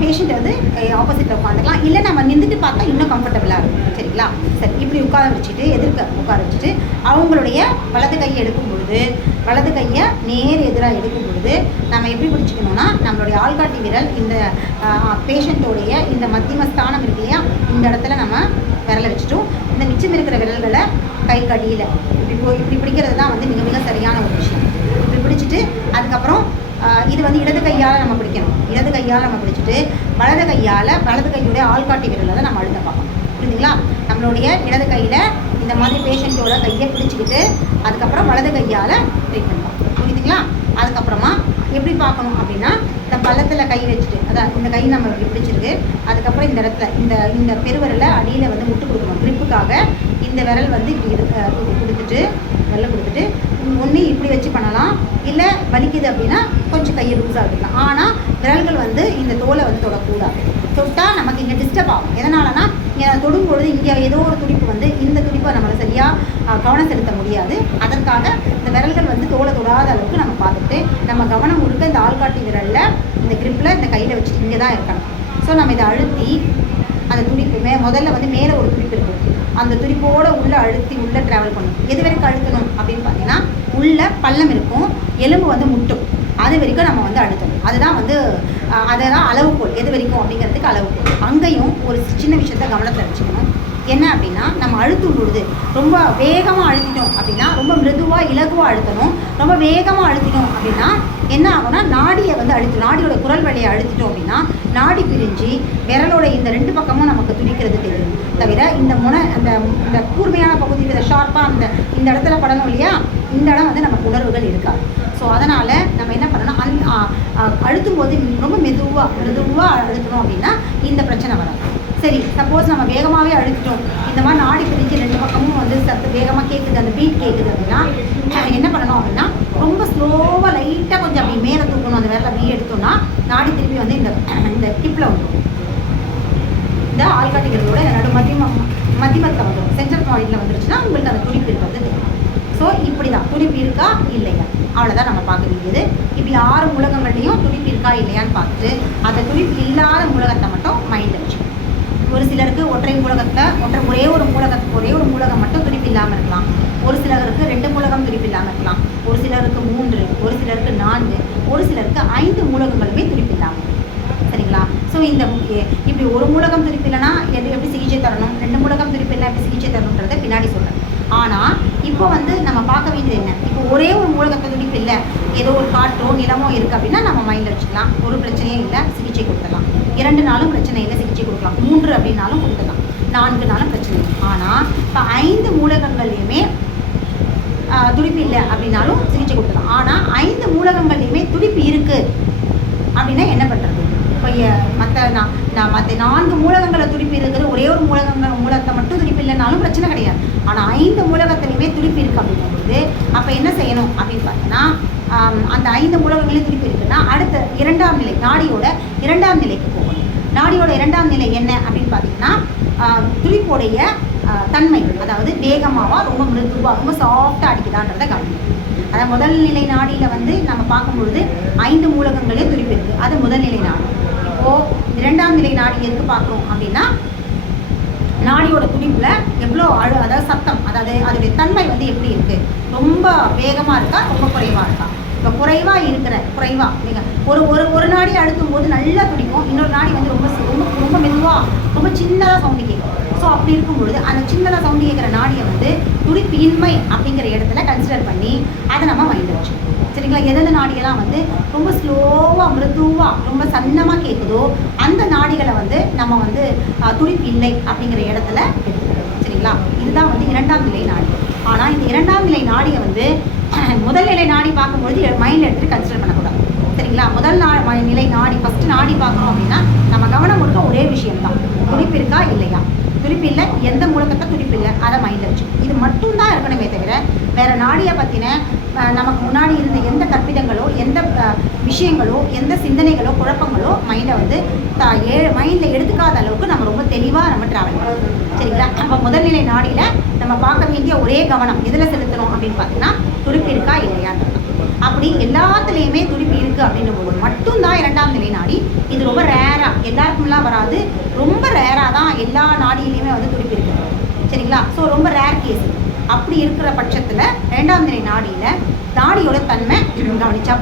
Patient வந்து ஆப்போசிட்டில் உட்காந்துக்கலாம், இல்லை நம்ம நின்றுட்டு பார்த்தா இன்னும் கம்ஃபர்டபுளாக இருக்கும். சரிங்களா? சரி, இப்படி உட்கார வச்சுட்டு எதிர்க்க உட்கார வச்சுட்டு அவங்களுடைய வலது கையை எடுக்கும் பொழுது, வலது கையை நேர் எதிராக எடுக்கும் பொழுது நம்ம எப்படி பிடிச்சிக்கணும்னா, நம்மளுடைய ஆள்காட்டி விரல் இந்த பேஷண்ட்டோடைய இந்த மத்தியம ஸ்தானம் இருக்கு இல்லையா, இந்த இடத்துல நம்ம விரலை வச்சுட்டோம். இந்த மிச்சம் இருக்கிற விரல்களை கை கடியில் இப்படி பிடிக்கிறது தான் வந்து மிக மிக சரியான ஒரு விஷயம். இப்படி பிடிச்சிட்டு அதுக்கப்புறம் இது வந்து இடது கையால் நம்ம பிடிக்கணும். இடது கையால் நம்ம பிடிச்சிட்டு வலது கையுடைய ஆள்காட்டி விரலை தான் நம்ம அழுத்த பார்க்கணும். புரியுதுங்களா? நம்மளுடைய இடது கையில் இந்த மாதிரி பேஷண்ட்டோட கையை பிடிச்சிக்கிட்டு அதுக்கப்புறம் வலது கையால் ட்ரீட்மெண்ட் பார்க்கணும். புரியுதுங்களா? அதுக்கப்புறமா எப்படி பார்க்கணும் அப்படின்னா, இந்த பள்ளத்தில் கை வச்சுட்டு, அதான் இந்த கை நம்ம இப்படி பிடிச்சிருக்கு, அதுக்கப்புறம் இந்த இடத்துல இந்த பெருவிரலை அடியில் வந்து முட்டு கொடுக்கணும். க்ரிப்புக்காக இந்த விரல் வந்து இப்படி கொடுத்துட்டு விரலை கொடுத்துட்டு ஒன்று இப்படி வச்சு பண்ணலாம், இல்லை வலிக்குது அப்படின்னா கொஞ்சம் கையை லூஸாக இருக்கலாம். ஆனால் விரல்கள் வந்து இந்த தோலை வந்து தொடக்கூடாது. தொட்டால் நமக்கு இங்கே டிஸ்டர்ப் ஆகும். எதனாலனா தொடும்பொழுது இங்கே ஏதோ ஒரு துடிப்பு வந்து இந்த துடிப்பை நம்மளை சரியாக கவனம் செலுத்த முடியாது. அதற்காக இந்த விரல்கள் வந்து தோலை தொடாத அளவுக்கு நம்ம பார்த்துட்டு நம்ம கவனம் முழுக்க இந்த ஆள்காட்டி விரலில் இந்த கிரிப்பில் இந்த கையில் வச்சுட்டு இங்கே தான் இருக்கணும். ஸோ நம்ம இதை அழுத்தி அந்த துடிப்பு முதல்ல வந்து மேலே ஒரு துடிப்பு இருக்கும், அந்த துடிப்போடு உள்ளே அழுத்தி உள்ளே ட்ராவல் பண்ணணும். எது வரைக்கும் அழுத்தணும் அப்படின்னு பார்த்தீங்கன்னா, உள்ளே பள்ளம் இருக்கும், எலும்பு வந்து முட்டும், அது வரைக்கும் நம்ம வந்து அழுத்தணும். அதுதான் வந்து அதை தான் அளவுகோல். எது வரைக்கும் அப்படிங்கிறதுக்கு அளவுகோல். அங்கேயும் ஒரு சின்ன விஷயத்த கவனத்தில் வச்சுக்கணும். என்ன அப்படின்னா, நம்ம அழுத்தும் பொழுது ரொம்ப வேகமாக அழுத்திட்டோம் அப்படின்னா ரொம்ப மிருதுவாக இலகுவாக அழுத்தணும். ரொம்ப வேகமாக அழுத்திட்டோம் அப்படின்னா என்ன ஆகும்னா, நாடியை வந்து நாடியோட குரல் வழியை அழுத்திட்டோம் அப்படின்னா நாடி பிரிஞ்சு விரலோட இந்த ரெண்டு பக்கமும் நமக்கு துடிக்கிறது தெரியும். தவிர இந்த இந்த கூர்மையான பகுதி இதை ஷார்ப்பாக இந்த இடத்துல படணும் இல்லையா, இந்த இடம் வந்து நமக்கு உணர்வுகள் இருக்காது. ஸோ அதனால் நம்ம என்ன பண்ணணும், அழுத்தும் போது ரொம்ப மெதுவாக அழுத்தணும் அப்படின்னா இந்த பிரச்சனை வராது. சரி, சப்போஸ் நம்ம வேகமாகவே அழுத்திட்டோம், இந்த மாதிரி நாடி பிரிஞ்சு ரெண்டு பக்கமும் வந்து சத்து வேகமாக கேட்குது, அந்த பீட் கேட்குது அப்படின்னா என்ன பண்ணணும் அப்படின்னா, ரொம்ப ஸ்லோவாக லைட்டாக கொஞ்சம் அப்படி மேலே தூக்கணும். அந்த விரலை அப்படியே எடுத்தோம்னா நாடி திருப்பி வந்து இந்த டிப்பில் வந்துடும். இந்த ஆள்காட்டிகளோட நடு மத்தியமத்தில் வந்துடும். சென்ட்ரல் பாயிண்டில் வந்துருச்சுன்னா உங்களுக்கு அந்த துடிப்பு இருக்கிறது தெரியும். ஸோ இப்படி தான் துடிப்பு இருக்கா இல்லையா, அவ்வளோதான் நம்ம பார்க்க வேண்டியது. இப்படி 6 மூலகங்கள்லையும் துடிப்பு இருக்கா இல்லையான்னு பார்த்துட்டு அந்த துடிப்பு இல்லாத மூலகத்தை மட்டும் மைண்டில் வச்சுக்கணும். ஒரு சிலருக்கு ஒரே ஒரு மூலகம் மட்டும் துடிப்பு இல்லாமல் இருக்கலாம். ஒரு சிலருக்கு 2 மூலகம் துடிப்பு இல்லாமல் இருக்கலாம். ஒரு சிலருக்கு 3, ஒரு சிலருக்கு 4, ஒரு சிலருக்கு 5 மூலகங்களுமே துடிப்பு இல்லாமல். சரிங்களா? ஸோ இப்படி ஒரு மூலகம் துடிப்பு இல்லைன்னா எப்படி சிகிச்சை தரணும், 2 மூலகம் துடிப்பு இல்லை எப்படி சிகிச்சை தரணுன்றதை பின்னாடி சொல்கிறேன். ஆனால் இப்போ வந்து நம்ம பார்க்க வேண்டியது என்ன, இப்போ ஒரே ஒரு மூலகத்தை துடிப்பு இல்லை, ஏதோ ஒரு காற்றோ நிலமோ இருக்குது அப்படின்னா நம்ம மைண்டில் வச்சுக்கலாம், ஒரு பிரச்சனையே இல்லை, சிகிச்சை கொடுத்துடலாம். 2 நாளும் பிரச்சனை இல்லை, சிகிச்சை கொடுக்கலாம். 3 அப்படின்னாலும் கொடுத்துடலாம், 4 நாளும் பிரச்சனை இல்லை. ஆனால் இப்போ 5 மூலகங்கள்லையுமே துடிப்பு இல்லை அப்படின்னாலும் சிகிச்சை கொடுத்துடலாம். ஆனால் 5 மூலகங்கள்லையுமே துடிப்பு இருக்குது அப்படின்னா என்ன பண்ணுறது? இப்போ மற்ற 4 மூலகங்களில் துடிப்பு இருக்குது, ஒரே ஒரு மூலகத்தை மட்டும் துடிப்பு இல்லைனாலும் பிரச்சனை கிடையாது. ஆனால் 5 மூலகத்துலையுமே துடிப்பு இருக்குது அப்படிங்கும்போது அப்போ என்ன செய்யணும் அப்படின்னு பார்த்தீங்கன்னா, அந்த 5 மூலகங்களையும் துடிப்பு இருக்குன்னா அடுத்த 2ஆம் நிலை, நாடியோட 2ஆம் நிலைக்கு போகணும். நாடியோட 2ஆம் நிலை என்ன அப்படின்னு பார்த்தீங்கன்னா, துடிப்போடைய தன்மை, அதாவது வேகமாவா ரொம்ப மிருதுவாக ரொம்ப சாஃப்டாக அடிக்குதான்றதை கவனிக்கணும். அதாவது முதல் நிலை நாடியில் வந்து நம்ம பார்க்கும்பொழுது 5 மூலகங்களே துடிப்பு இருக்குது, அது முதல் நிலை நாடி. இப்போது 2ஆம் நிலை நாடி எதுக்கு பார்க்குறோம் அப்படின்னா, நாடியோட துடிப்பில் எவ்வளோ அதாவது சத்தம், அதாவது அதோடைய தன்மை வந்து எப்படி இருக்குது, ரொம்ப வேகமாக இருக்கா ரொம்ப குறைவாக இருக்கா. இப்போ குறைவாக நீங்கள் ஒரு நாடி அழுத்தும் போது நல்லா துடிக்கும், இன்னொரு நாடி வந்து ரொம்ப ரொம்ப ரொம்ப மெதுவாக ரொம்ப சின்னதாக சவுண்டு கேட்கும். ஸோ அப்படி இருக்கும்பொழுது அந்த சின்னதாக சவுண்டு கேட்குற நாடியை வந்து துடிப்பு இன்மை அப்படிங்கிற இடத்துல கன்சிடர் பண்ணி அதை நம்ம மைண்டில் வச்சுக்கணும். சரிங்களா? எந்தெந்த நாடியெல்லாம் வந்து ரொம்ப ஸ்லோவாக மிருதுவாக ரொம்ப சன்னமாக கேட்குதோ அந்த நாடிகளை வந்து நம்ம வந்து துடிப்பு இல்லை அப்படிங்கிற இடத்துல எடுத்துக்கணும். சரிங்களா? இதுதான் வந்து 2ஆம் நிலை நாடி. ஆனால் இந்த 2ஆம் நிலை நாடியை வந்து முதல் நிலை நாடி பார்க்கும்பொழுது மைண்டில் எடுத்துகிட்டு கன்சிடர் பண்ணக்கூடாது. சரிங்களா? முதல் நிலை நாடி ஃபஸ்ட்டு நாடி பார்க்கணும் அப்படின்னா நம்ம கவனம் முழுக்க ஒரே விஷயம்தான், துடிப்பு இருக்கா இல்லையா. துடிப்பு இல்லை, எந்த மூலகத்தை துடிப்பு இல்லை, அதை மைண்டில் வச்சுக்கணும். இது மட்டும்தான் இருக்கணுமே தவிர வேறு நாடியை பற்றின நமக்கு முன்னாடி இருந்த எந்த கற்பிதங்களோ எந்த விஷயங்களோ எந்த சிந்தனைகளோ குழப்பங்களோ மைண்டை வந்து மைண்டில் எடுத்துக்காத அளவுக்கு நம்ம ரொம்ப தெளிவாக நம்ம ட்ராவல் பண்ணணும். சரிங்களா? அப்போ முதல்நிலை நாடியில் நம்ம பார்க்க வேண்டிய ஒரே கவனம் எதில் செலுத்தணும் அப்படின்னு பார்த்தீங்கன்னா, துடிப்பு இருக்கா இல்லையான்றது. அப்படி எல்லாத்துலேயுமே துடிப்பு இருக்குது அப்படின்னும் போது மட்டும் மட்டும்தான் 2ஆம் நிலை நாடி. இது ரொம்ப ரேராக, எல்லாருக்கும்லாம் வராது, ரொம்ப ரேராக தான் எல்லா நாடியிலையுமே வந்து துடிப்பு இருக்குது. சரிங்களா? ஸோ ரொம்ப ரேர் கேஸ். அப்படி இருக்கிற பட்சத்தில் 2ஆம் நிலை நாடியில் நாடியோட தன்மை கவனிச்சா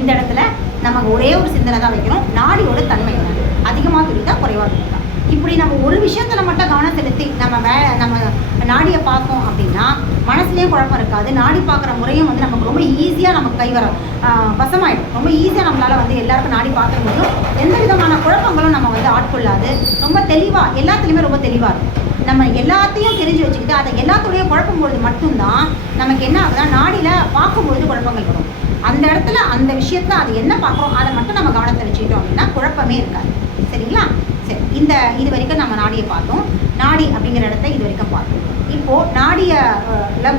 இந்த இடத்துல நமக்கு ஒரே ஒரு சிந்தனை தான் வைக்கணும், நாடியோட தன்மை என்ன, அதிகமாக துடித்தா குறைவாக துடித்தா. இப்படி நம்ம ஒரு விஷயத்தில் மட்டும் கவனம் செலுத்தி நம்ம நாடியை பார்த்தோம் அப்படின்னா மனசுலேயும் குழப்பம் இருக்காது. நாடி பார்க்குற முறையும் வந்து நமக்கு ரொம்ப ஈஸியாக நமக்கு கைவர வசமாயிடும். ரொம்ப ஈஸியாக நம்மளால் வந்து எல்லாருக்கும் நாடி பார்க்க முடியும். எந்த விதமான குழப்பங்களும் நம்ம வந்து ஆட்கொள்ளாது. ரொம்ப தெளிவாக, எல்லாத்துலேயுமே ரொம்ப தெளிவாக இருக்கும். நம்ம எல்லாத்தையும் தெரிஞ்சு வச்சுக்கிட்டு அதை எல்லாத்தோடையும் குழப்பும் பொழுது மட்டும்தான் நமக்கு என்ன ஆகுதுன்னா நாடியில் பார்க்கும்பொழுது குழப்பங்கள் வரும். அந்த இடத்துல அந்த விஷயத்தில் அது என்ன பார்க்குறோம் அதை மட்டும் நம்ம கவனத்தை வச்சுக்கிட்டோம் அப்படின்னா குழப்பமே இருக்காது. சரிங்களா? சரி, இது வரைக்கும் நம்ம நாடியை பார்த்தோம். நாடி அப்படிங்கிற இடத்த இது வரைக்கும் பார்த்தோம். இப்போது நாடிய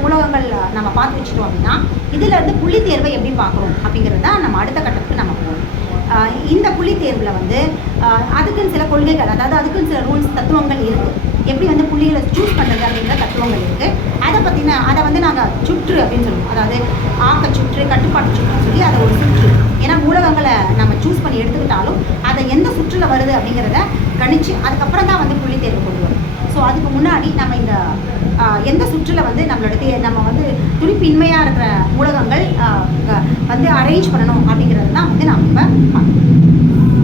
மூலகங்கள் நம்ம பார்த்து வச்சுட்டோம் அப்படின்னா இதிலேருந்து புள்ளி தேர்வை எப்படி பார்க்குறோம் அப்படிங்கிறத நம்ம அடுத்த கட்டத்துக்கு நம்ம போகணும். இந்த புள்ளி தேர்வில் வந்து அதுக்குன்னு சில கொள்கைகள், அதாவது அதுக்குன்னு சில ரூல்ஸ், தத்துவங்கள் இருக்குது. எப்படி வந்து புள்ளிகளை சூஸ் பண்ணுறது அப்படிங்கிற தத்துவங்கள் இருக்குது. அதை வந்து நாங்கள் சுற்று அப்படின்னு சொல்லுவோம். அதாவது ஆக்க சுற்று, கட்டுப்பாட்டு சுற்றுன்னு சொல்லி அதை ஒரு சுற்று. ஏன்னா மூலகங்களை நம்ம சூஸ் பண்ணி எடுத்துக்கிட்டாலும் அதை எந்த சுற்றில் வருது அப்படிங்கிறத கணிச்சு அதுக்கப்புறம் தான் வந்து புள்ளி தேர்வு கொண்டு வரும். ஸோ அதுக்கு முன்னாடி நம்ம இந்த எந்த சுற்றில் வந்து நம்ம வந்து துடிப்பின்மையாக இருக்கிற மூலகங்கள் வந்து அரேஞ்ச் பண்ணணும் அப்படிங்கிறது தான் வந்து நாம் இப்போ பார்க்கணும்.